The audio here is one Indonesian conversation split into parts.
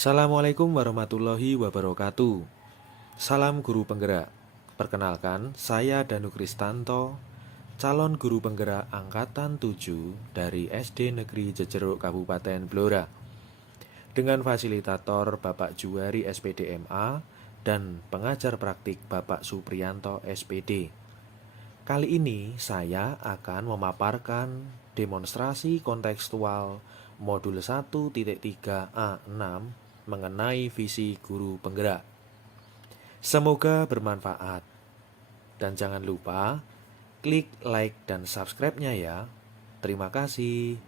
Assalamualaikum warahmatullahi wabarakatuh. Salam guru penggerak. Perkenalkan, saya Danu Kristanto, calon guru penggerak angkatan 7 dari SD Negeri Jejeruk Kabupaten Blora. Dengan fasilitator Bapak Juwari SPDMA dan pengajar praktik Bapak Supriyanto SPD. Kali ini saya akan memaparkan demonstrasi kontekstual modul 1.3A6 mengenai visi guru penggerak. Semoga bermanfaat. Dan jangan lupa klik like dan subscribe-nya ya. Terima kasih.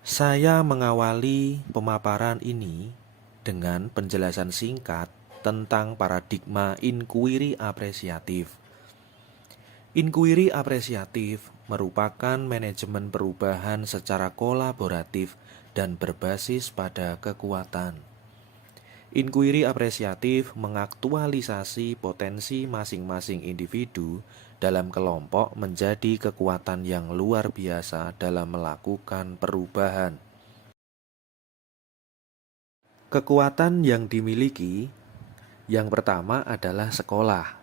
Saya mengawali pemaparan ini dengan penjelasan singkat tentang paradigma inquiry apresiatif. Inquiry apresiatif merupakan manajemen perubahan secara kolaboratif dan berbasis pada kekuatan. Inquiry apresiatif mengaktualisasi potensi masing-masing individu dalam kelompok menjadi kekuatan yang luar biasa dalam melakukan perubahan. Kekuatan yang dimiliki yang pertama adalah sekolah.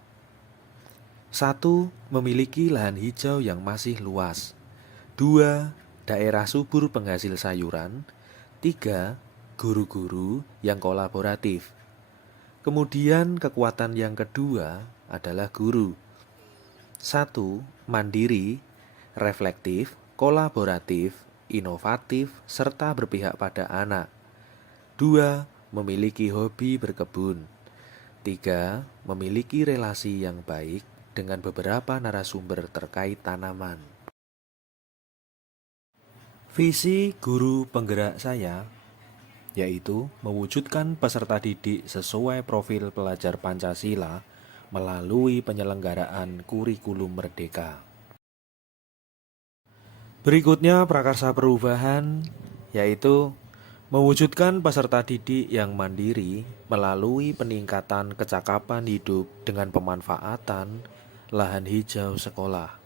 1. Memiliki lahan hijau yang masih luas. 2. Daerah subur penghasil sayuran. 3. Guru-guru yang kolaboratif. Kemudian kekuatan yang kedua adalah guru. 1. Mandiri, reflektif, kolaboratif, inovatif, serta berpihak pada anak. 2. Memiliki hobi berkebun. 3. Memiliki relasi yang baik dengan beberapa narasumber terkait tanaman. Visi guru penggerak saya yaitu mewujudkan peserta didik sesuai profil pelajar Pancasila melalui penyelenggaraan kurikulum merdeka. Berikutnya prakarsa perubahan yaitu mewujudkan peserta didik yang mandiri melalui peningkatan kecakapan hidup dengan pemanfaatan lahan hijau sekolah.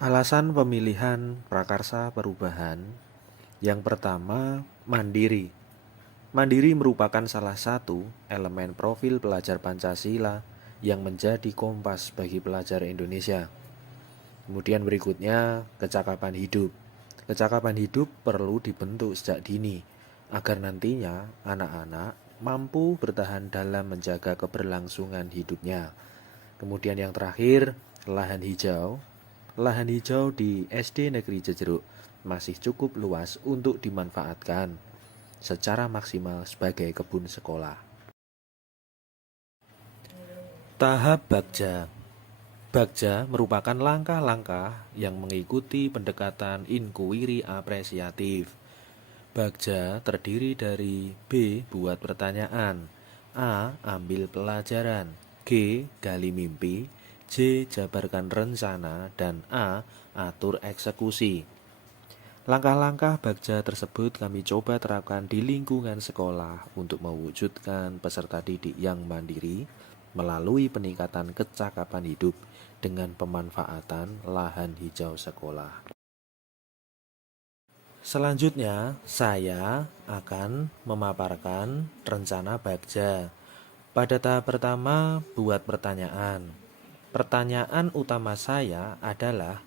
Alasan pemilihan prakarsa perubahan yang pertama, mandiri. Mandiri merupakan salah satu elemen profil pelajar Pancasila yang menjadi kompas bagi pelajar Indonesia. Kemudian berikutnya, kecakapan hidup. Kecakapan hidup perlu dibentuk sejak dini, agar nantinya anak-anak mampu bertahan dalam menjaga keberlangsungan hidupnya. Kemudian yang terakhir, lahan hijau. Lahan hijau di SD Negeri Jejeruk masih cukup luas untuk dimanfaatkan secara maksimal sebagai kebun sekolah. Tahap Bagja. Bagja merupakan langkah-langkah yang mengikuti pendekatan inquiry apresiatif. Bagja terdiri dari B. Buat pertanyaan, A. Ambil pelajaran, G. Gali mimpi, J. Jabarkan rencana, dan A. Atur eksekusi. Langkah-langkah Bagja tersebut kami coba terapkan di lingkungan sekolah untuk mewujudkan peserta didik yang mandiri melalui peningkatan kecakapan hidup dengan pemanfaatan lahan hijau sekolah. Selanjutnya, saya akan memaparkan rencana Bagja. Pada tahap pertama, buat pertanyaan. Pertanyaan utama saya adalah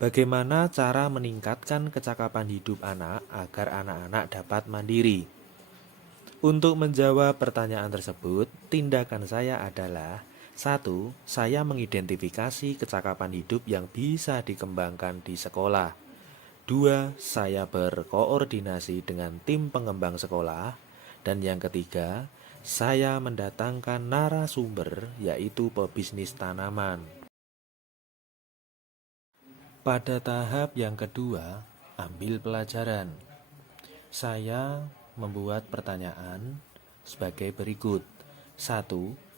bagaimana cara meningkatkan kecakapan hidup anak agar anak-anak dapat mandiri? Untuk menjawab pertanyaan tersebut, tindakan saya adalah 1. Saya mengidentifikasi kecakapan hidup yang bisa dikembangkan di sekolah. 2. Saya berkoordinasi dengan tim pengembang sekolah. Dan yang ketiga, saya mendatangkan narasumber yaitu pebisnis tanaman. Pada tahap yang kedua, ambil pelajaran. Saya membuat pertanyaan sebagai berikut. 1.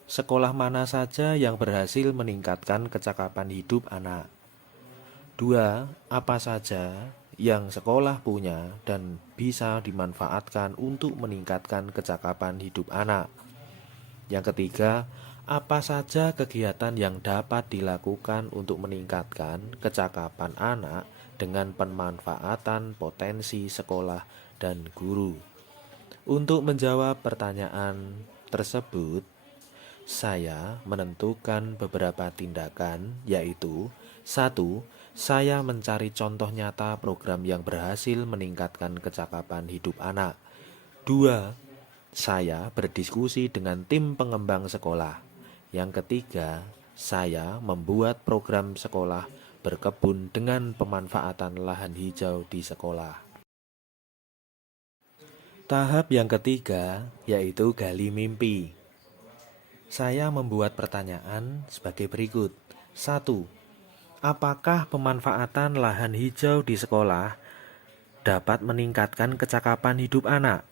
Sekolah mana saja yang berhasil meningkatkan kecakapan hidup anak? 2. Apa saja yang sekolah punya dan bisa dimanfaatkan untuk meningkatkan kecakapan hidup anak? Yang ketiga, apa saja kegiatan yang dapat dilakukan untuk meningkatkan kecakapan anak dengan pemanfaatan potensi sekolah dan guru. Untuk menjawab pertanyaan tersebut, saya menentukan beberapa tindakan, yaitu: 1. Saya mencari contoh nyata program yang berhasil meningkatkan kecakapan hidup anak. 2. Saya berdiskusi dengan tim pengembang sekolah. Yang ketiga, saya membuat program sekolah berkebun dengan pemanfaatan lahan hijau di sekolah. Tahap yang ketiga yaitu gali mimpi. Saya membuat pertanyaan sebagai berikut. 1. Apakah pemanfaatan lahan hijau di sekolah dapat meningkatkan kecakapan hidup anak?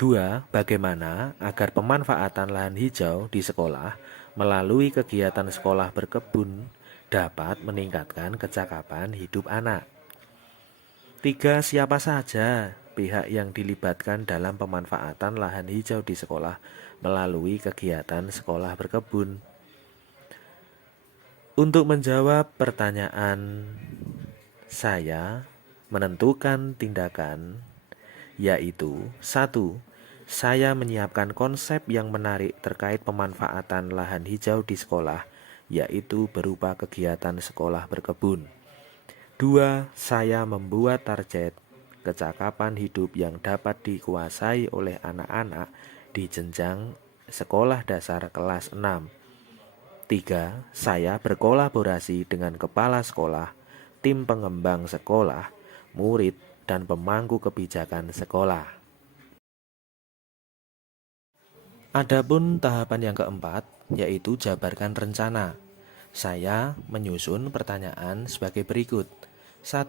2. Bagaimana agar pemanfaatan lahan hijau di sekolah melalui kegiatan sekolah berkebun dapat meningkatkan kecakapan hidup anak? 3. Siapa saja pihak yang dilibatkan dalam pemanfaatan lahan hijau di sekolah melalui kegiatan sekolah berkebun? Untuk menjawab pertanyaan, saya menentukan tindakan, yaitu: 1. Saya menyiapkan konsep yang menarik terkait pemanfaatan lahan hijau di sekolah, yaitu berupa kegiatan sekolah berkebun. 2. Saya membuat target kecakapan hidup yang dapat dikuasai oleh anak-anak di jenjang sekolah dasar kelas 6. 3. Saya berkolaborasi dengan kepala sekolah, tim pengembang sekolah, murid, dan pemangku kebijakan sekolah. Adapun tahapan yang keempat, yaitu jabarkan rencana. Saya menyusun pertanyaan sebagai berikut. 1.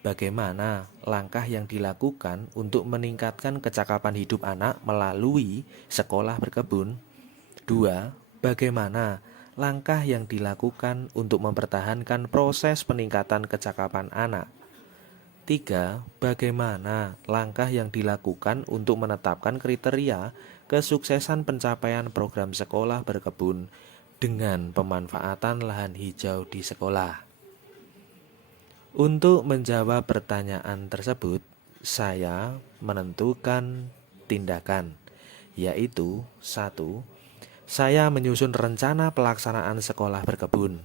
Bagaimana langkah yang dilakukan untuk meningkatkan kecakapan hidup anak melalui sekolah berkebun? 2. Bagaimana langkah yang dilakukan untuk mempertahankan proses peningkatan kecakapan anak? 3. Bagaimana langkah yang dilakukan untuk menetapkan kriteria kesuksesan pencapaian program sekolah berkebun dengan pemanfaatan lahan hijau di sekolah? Untuk menjawab pertanyaan tersebut, saya menentukan tindakan, yaitu: 1. Saya menyusun rencana pelaksanaan sekolah berkebun.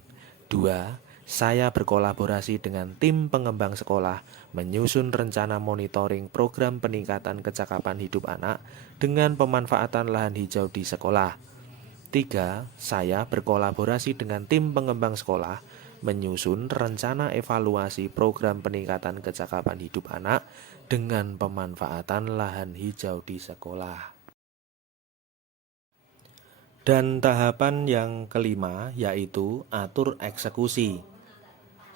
2. Saya berkolaborasi dengan tim pengembang sekolah menyusun rencana monitoring program peningkatan kecakapan hidup anak dengan pemanfaatan lahan hijau di sekolah. 3. Saya berkolaborasi dengan tim pengembang sekolah menyusun rencana evaluasi program peningkatan kecakapan hidup anak dengan pemanfaatan lahan hijau di sekolah. Dan tahapan yang kelima yaitu atur eksekusi.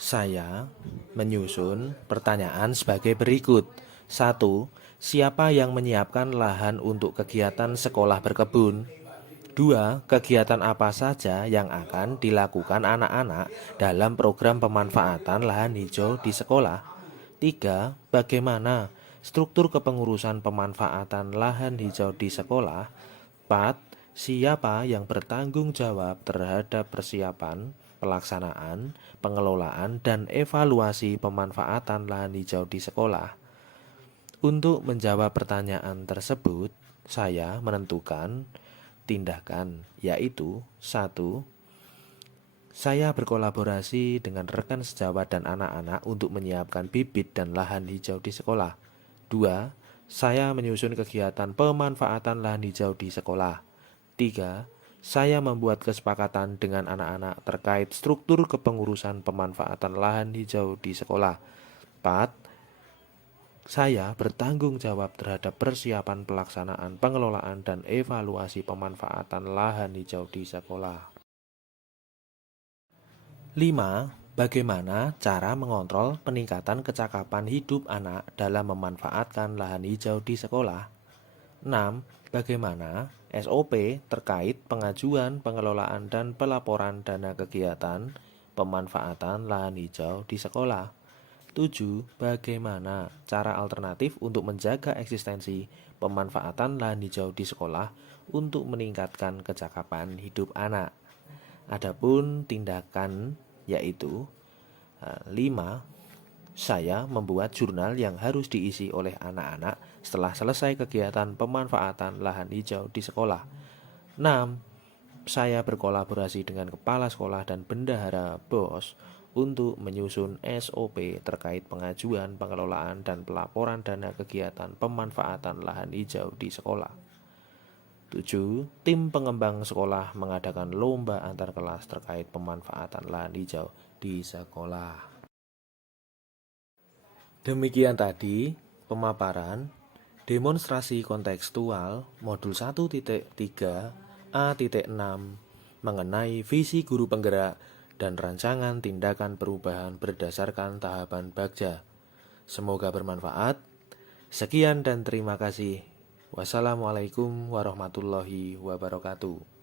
Saya menyusun pertanyaan sebagai berikut. 1. Siapa yang menyiapkan lahan untuk kegiatan sekolah berkebun? 2. Kegiatan apa saja yang akan dilakukan anak-anak dalam program pemanfaatan lahan hijau di sekolah? 3. Bagaimana struktur kepengurusan pemanfaatan lahan hijau di sekolah? 4. Siapa yang bertanggung jawab terhadap persiapan, pelaksanaan, pengelolaan, dan evaluasi pemanfaatan lahan hijau di sekolah? Untuk menjawab pertanyaan tersebut, saya menentukan tindakan, yaitu: 1. Saya berkolaborasi dengan rekan sejawat dan anak-anak untuk menyiapkan bibit dan lahan hijau di sekolah. 2. Saya menyusun kegiatan pemanfaatan lahan hijau di sekolah. 3. Saya membuat kesepakatan dengan anak-anak terkait struktur kepengurusan pemanfaatan lahan hijau di sekolah. 4. Saya bertanggung jawab terhadap persiapan pelaksanaan, pengelolaan, dan evaluasi pemanfaatan lahan hijau di sekolah. 5. Bagaimana cara mengontrol peningkatan kecakapan hidup anak dalam memanfaatkan lahan hijau di sekolah? 6. Bagaimana SOP terkait pengajuan, pengelolaan, dan pelaporan dana kegiatan pemanfaatan lahan hijau di sekolah? 7. Bagaimana cara alternatif untuk menjaga eksistensi pemanfaatan lahan hijau di sekolah untuk meningkatkan kecakapan hidup anak? Adapun tindakan yaitu: 5. Saya membuat jurnal yang harus diisi oleh anak-anak setelah selesai kegiatan pemanfaatan lahan hijau di sekolah. 6. Saya berkolaborasi dengan kepala sekolah dan bendahara BOS untuk menyusun SOP terkait pengajuan, pengelolaan, dan pelaporan dana kegiatan pemanfaatan lahan hijau di sekolah. 7. Tim pengembang sekolah mengadakan lomba antar kelas terkait pemanfaatan lahan hijau di sekolah. Demikian tadi pemaparan demonstrasi kontekstual modul 1.3 A.6 mengenai visi guru penggerak dan rancangan tindakan perubahan berdasarkan tahapan Bagja. Semoga bermanfaat. Sekian dan terima kasih. Wassalamualaikum warahmatullahi wabarakatuh.